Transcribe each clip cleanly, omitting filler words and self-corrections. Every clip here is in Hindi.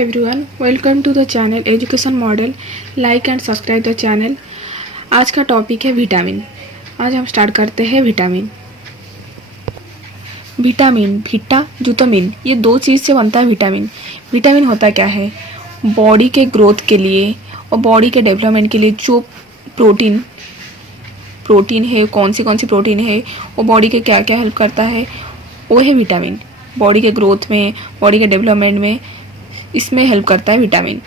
everyone, welcome to the channel education model. Like and subscribe the channel. आज का टॉपिक है विटामिन. आज हम स्टार्ट करते हैं विटामिन. विटामिन भीटा जुटामिन, ये दो चीज़ से बनता है विटामिन. विटामिन होता क्या है? बॉडी के ग्रोथ के लिए और बॉडी के डेवलपमेंट के लिए जो प्रोटीन है, कौन सी प्रोटीन है वो बॉडी के क्या क्या हेल्प करता है, वो है विटामिन. बॉडी के ग्रोथ में, बॉडी के डेवलपमेंट में इसमें हेल्प करता है विटामिन.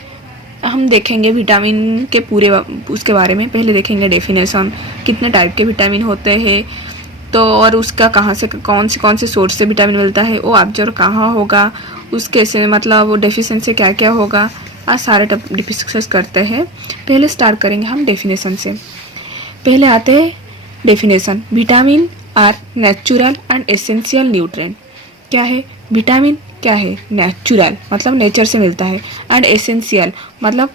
हम देखेंगे विटामिन के पूरे उसके बारे में. पहले देखेंगे डेफिनेशन, कितने टाइप के विटामिन होते हैं, तो और उसका कहाँ से कौन से सोर्स से विटामिन मिलता है, वो ऑब्जर्व कहाँ होगा, उसके से मतलब वो डेफिशिएंसी क्या क्या होगा, आज सारे डिस्कस करते हैं. पहले स्टार्ट करेंगे हम डेफिनेशन से. पहले आते हैं definition. Vitamin are natural and essential nutrient. क्या है विटामिन? क्या है? नेचुरल मतलब नेचर से मिलता है, एंड एसेंशियल मतलब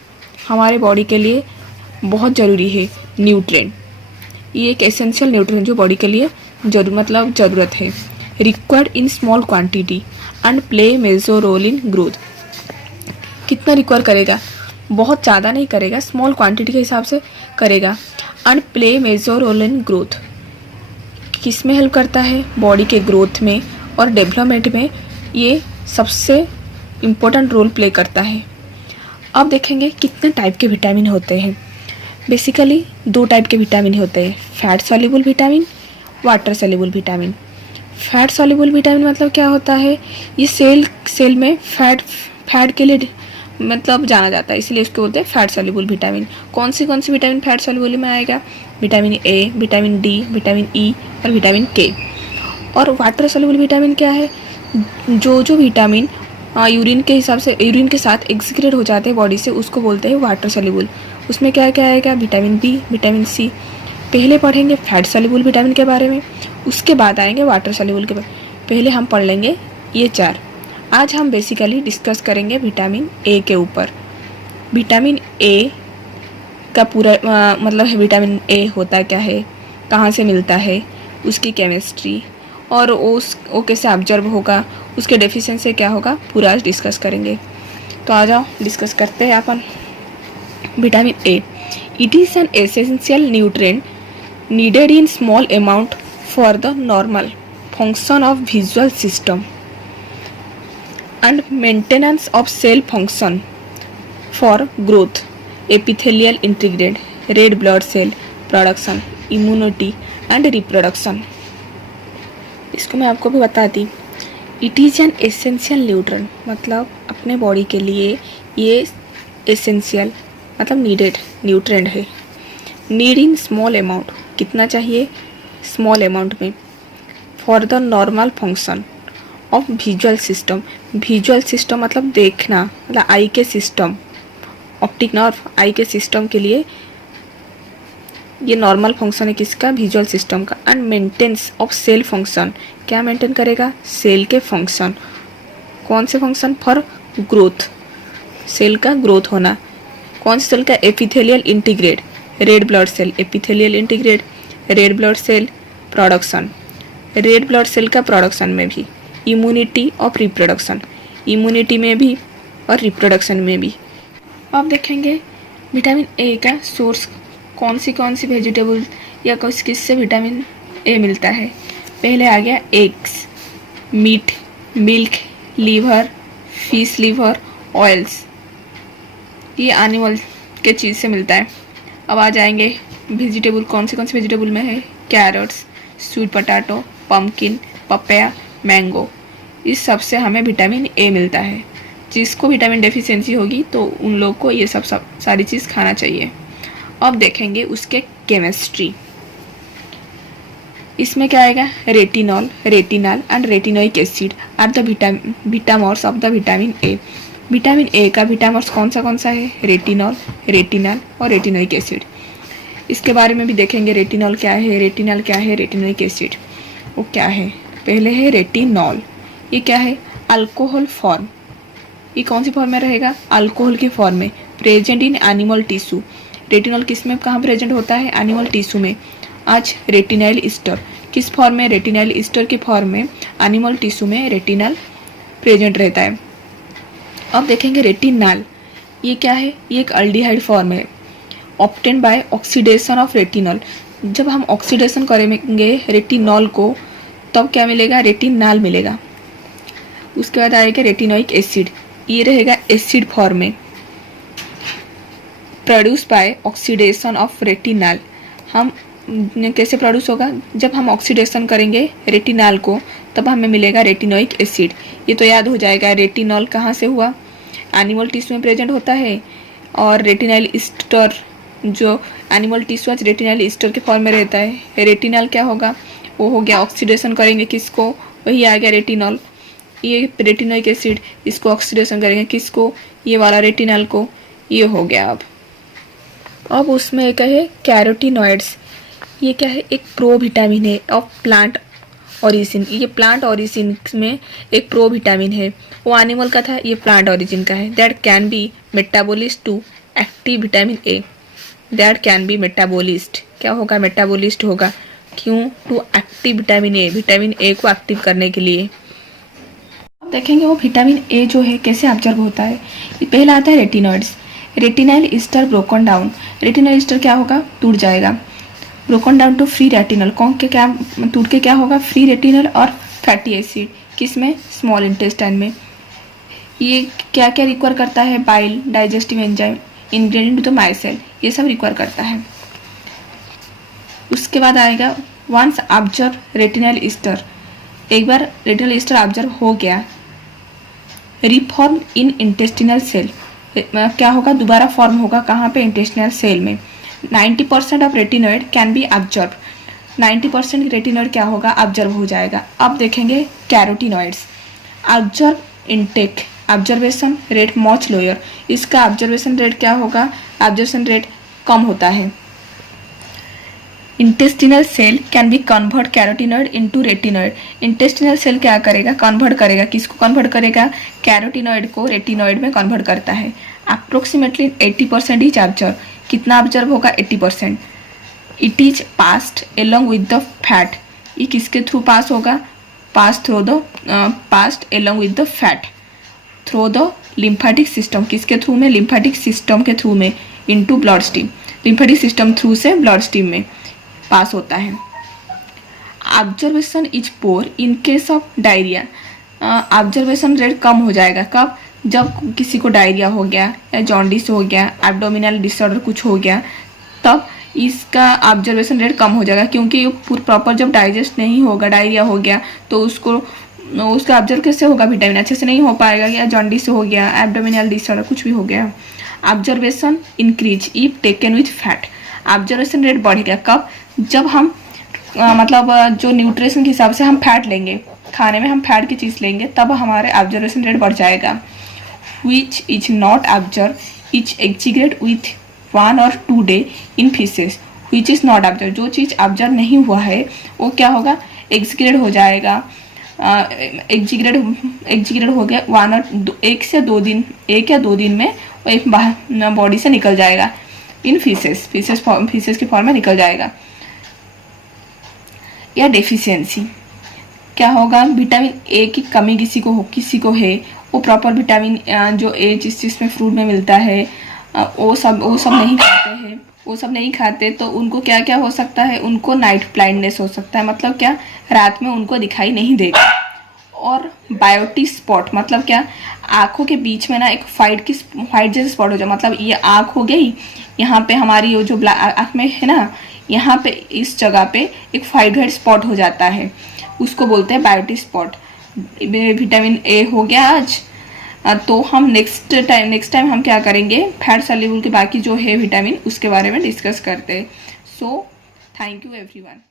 हमारे बॉडी के लिए बहुत ज़रूरी है. न्यूट्रिएंट, ये एक एसेंशियल न्यूट्रिएंट जो बॉडी के लिए ज़रूरत है. Required in small quantity and play major role in growth. कितना रिक्वायर करेगा? बहुत ज़्यादा नहीं करेगा, स्मॉल क्वांटिटी के हिसाब से करेगा. And play major role in growth, किस में हेल्प करता है? बॉडी के ग्रोथ में और डेवलपमेंट में ये सबसे इम्पोर्टेंट रोल प्ले करता है. अब देखेंगे कितने टाइप के विटामिन होते हैं. बेसिकली दो टाइप के विटामिन होते हैं, fat soluble vitamin, water soluble vitamin. Fat soluble vitamin मतलब क्या होता है? ये सेल में फैट के लिए मतलब जाना जाता है, इसलिए इसको बोलते हैं फैट सॉल्युबल विटामिन. कौन सी विटामिन फैट सॉल्युबल में आएगा? Vitamin A, vitamin D, vitamin E और विटामिन के. और वाटर सॉल्युबल विटामिन क्या है? जो विटामिन यूरिन के साथ एक्सक्रीट हो जाते हैं बॉडी से, उसको बोलते हैं वाटर सॉल्युबल. उसमें क्या क्या आएगा? Vitamin B, vitamin C. पहले पढ़ेंगे फैट सॉल्युबल विटामिन के बारे में, उसके बाद आएंगे वाटर सॉल्युबल के बारे में. पहले हम पढ़ लेंगे ये चार. आज हम बेसिकली डिस्कस करेंगे विटामिन ए के ऊपर. विटामिन ए का पूरा मतलब विटामिन ए होता क्या है, कहाँ से मिलता है, उसकी केमिस्ट्री और वो कैसे ऑब्जर्व होगा, उसके डेफिशिएंसी क्या होगा, पूरा आज डिस्कस करेंगे. तो आ जाओ डिस्कस करते हैं अपन. Vitamin A, it is an essential nutrient needed in small amount for the normal function of visual system and maintenance of cell function, for growth, epithelial integrate, red blood cell production, immunity and reproduction. इसको मैं आपको भी बता दी. It is an essential nutrient मतलब अपने बॉडी के लिए ये एसेंशियल मतलब नीडेड न्यूट्रिएंट है. नीड इन स्मॉल अमाउंट, कितना चाहिए? स्मॉल अमाउंट में. For the normal function of visual system. Visual system मतलब देखना, मतलब आई के सिस्टम, ऑप्टिक नर्व आई के सिस्टम के लिए ये नॉर्मल फंक्शन है किसका? विजुअल सिस्टम का. And maintenance of cell function, क्या मेंटेन करेगा? सेल के फंक्शन. कौन से फंक्शन? फॉर ग्रोथ, सेल का ग्रोथ होना. कौन से सेल का? Epithelial integrate, red blood cell, epithelial integrate, red blood cell production, red blood cell का प्रोडक्शन में भी. इम्यूनिटी ऑफ रिप्रोडक्शन, इम्यूनिटी में भी और रिप्रोडक्शन में भी. अब देखेंगे विटामिन ए का सोर्स, कौन सी वेजिटेबल या किससे विटामिन ए मिलता है. पहले आ गया eggs, meat, milk, liver, fish liver, oils, ये एनिमल के चीज़ से मिलता है. अब आ जाएंगे वेजिटेबल, कौन सी वेजिटेबल में है? Carrots, sweet potato, pumpkin, papaya, mango. इस सब से हमें विटामिन ए मिलता है. जिसको विटामिन डेफिशिएंसी होगी तो उन लोग को ये सब सारी चीज़ खाना चाहिए. अब देखेंगे उसके केमिस्ट्री. इसमें क्या आएगा? Retinol and retinoic acid are the vitamers of the vitamin A. Vitamin A का विटामर्स कौन सा है? रेटिनॉल और रेटिनोइक एसिड. इसके बारे में भी देखेंगे. रेटिनॉल क्या है, रेटिनोइक एसिड वो क्या है. पहले है रेटिनॉल, ये क्या है? Alcohol form. ये कौन सी फॉर्म में रहेगा? अल्कोहल की फॉर्म में. Present in animal tissue. Retinol किस में कहाँ प्रेजेंट होता है? एनिमल टिश्यू में. आज रेटिनाइल ईस्टर किस फॉर्म में? रेटिनाइल ईस्टर के फॉर्म में एनिमल टिश्यू में रेटिनल प्रेजेंट रहता है. अब देखेंगे रेटिनॉल, ये क्या है? ये एक अल्डिहाइड फॉर्म है, obtain bye oxidation of retinol. जब हम ऑक्सीडेशन करेंगे रेटिनॉल को तब क्या मिलेगा? रेटिनॉल मिलेगा। उसके बाद आएगा रेटिनोइक एसिड, ये रहेगा एसिड फॉर्म में, produce by oxidation of retinol. हम कैसे प्रोड्यूस होगा? जब हम ऑक्सीडेशन करेंगे रेटिनॉल को तब हमें मिलेगा रेटिनोइक एसिड। ये तो याद हो जाएगा, रेटिनॉल कहाँ से हुआ? एनिमल टिश्यू में प्रेजेंट होता है, और रेटिनॉल ईस्टर जो एनिमल टिश्यू आज रेटिनॉल ईस्टर के फॉर्म में रहता है। रेटिनॉल क्या होगा? वो हो गया, ऑक्सीडेशन करेंगे किसको? वही आ गया रेटिनॉल। ये रेटिनोइक एसिड, इसको ऑक्सीडेशन करेंगे किसको? ये वाला रेटिनॉल को। ये हो गया। अब उसमें एक है कैरोटीनॉइड्स, ये क्या है? एक प्रो विटामिन है ऑफ प्लांट ओरिजिन। ये प्लांट ओरिजिन में एक प्रो विटामिन है, वो एनिमल का था, ये प्लांट ओरिजिन का है। That can be metabolised to active vitamin A. That can be metabolised, क्या होगा? मेटाबोलिस्ट होगा। क्यों? To active vitamin A, vitamin A को एक्टिव करने के लिए। अब देखेंगे वो विटामिन ए जो है कैसे ऑब्जर्व होता है। पहला आता है retinoids, retinol ester broken down. Retinol ester क्या होगा? टूट जाएगा, broken down to free retinol. कौन के क्या टूट के क्या होगा? फ्री रेटिनॉल और फैटी एसिड। किस में? स्मॉल इंटेस्टाइन में। ये क्या क्या रिक्वायर करता है? बाइल, डाइजेस्टिव एंजाइम, इंग्रेडिएंट तो माइसेल, ये सब रिक्वायर करता है। उसके बाद आएगा वंस ऑब्जर्व रेटिनॉल ईस्टर, एक बार रेटिनॉल ईस्टर ऑब्जर्व हो गया, रिफॉर्म इन इंटेस्टिनल सेल, क्या होगा? दोबारा फॉर्म होगा कहाँ पे? इंटेस्टिनल सेल में। 90% of retinoid can be observe, 90% retinoid क्या होगा? ऑब्जर्व हो जाएगा। अब देखेंगे carotenoids, observe intake, observation rate much lower. इसका ऑब्जर्वेशन रेट क्या होगा? ऑब्जर्वेशन रेट कम होता है। Intestinal cell can be convert carotenoid into retinoid. Intestinal cell क्या करेगा? कन्वर्ट करेगा, किसको कन्वर्ट करेगा? कैरोटीनॉइड को रेटिनॉइड में कन्वर्ट करता है। अप्रोक्सीमेटली 80% इज ऑब्जर्व, कितना ऑब्जर्व होगा? 80%। It is passed along with the fat, ये किसके थ्रू पास होगा? Pass through the passed along with the fat through the lymphatic system, किसके थ्रू में? लिम्फेटिक सिस्टम के थ्रू में, into blood stream, lymphatic system through से ब्लड स्ट्रीम में पास होता है। Absorption is poor in case of diarrhoea, absorption rate कम हो जाएगा। कब? जब किसी को डायरिया हो गया या जॉन्डिस हो गया, एब्डोमिनल डिसऑर्डर कुछ हो गया, तब इसका ऑब्जर्वेशन रेट कम हो जाएगा, क्योंकि प्रॉपर जब डाइजेस्ट नहीं होगा, डायरिया हो गया, तो उसका ऑब्जर्व कैसे होगा? विटामिन अच्छे से नहीं हो पाएगा। या जॉन्डिस हो गया, एब्डोमिनल डिसऑर्डर कुछ भी हो गया। Observation increase if taken with fat, observation rate बढ़ेगा। कब? जब हम मतलब जो न्यूट्रिशन के हिसाब से हम फैट लेंगे, खाने में हम फैट की चीज़ लेंगे, तब हमारे ऑब्जर्वेशन रेट बढ़ जाएगा। Which is not absorbed is excreted with 1 or 2 day in faeces. Which is not absorbed, जो चीज़ ऑब्जर्व नहीं हुआ है वो क्या होगा? एक्जिग्रेट हो जाएगा। एक्जिग्रेट हो गया 1 या 2 दिन, 1 या 2 दिन में वो एक बॉडी से निकल जाएगा। इन फीसेस के फॉर्म में निकल जाएगा। या डेफिशिएंसी क्या होगा? विटामिन ए की कमी किसी को है, वो प्रॉपर विटामिन जो ए जिसमें फ्रूट में मिलता है वो सब नहीं खाते हैं, वो सब नहीं खाते, तो उनको क्या क्या हो सकता है? उनको नाइट ब्लाइंडनेस हो सकता है। मतलब क्या? रात में उनको दिखाई नहीं देगा। और बायोटी स्पॉट मतलब क्या? आँखों के बीच में ना एक वाइट जैसे स्पॉट हो जाए, मतलब ये आँख हो गई, यहाँ पे हमारी वो जो आँख में है ना, यहाँ पे इस जगह पे एक वाइट स्पॉट हो जाता है, उसको बोलते हैं बायोटी स्पॉट। विटामिन ए हो गया आज। तो हम नेक्स्ट टाइम हम क्या करेंगे? फैट सॉल्युबल के बाकी जो है विटामिन उसके बारे में डिस्कस करते हैं। So thank you everyone.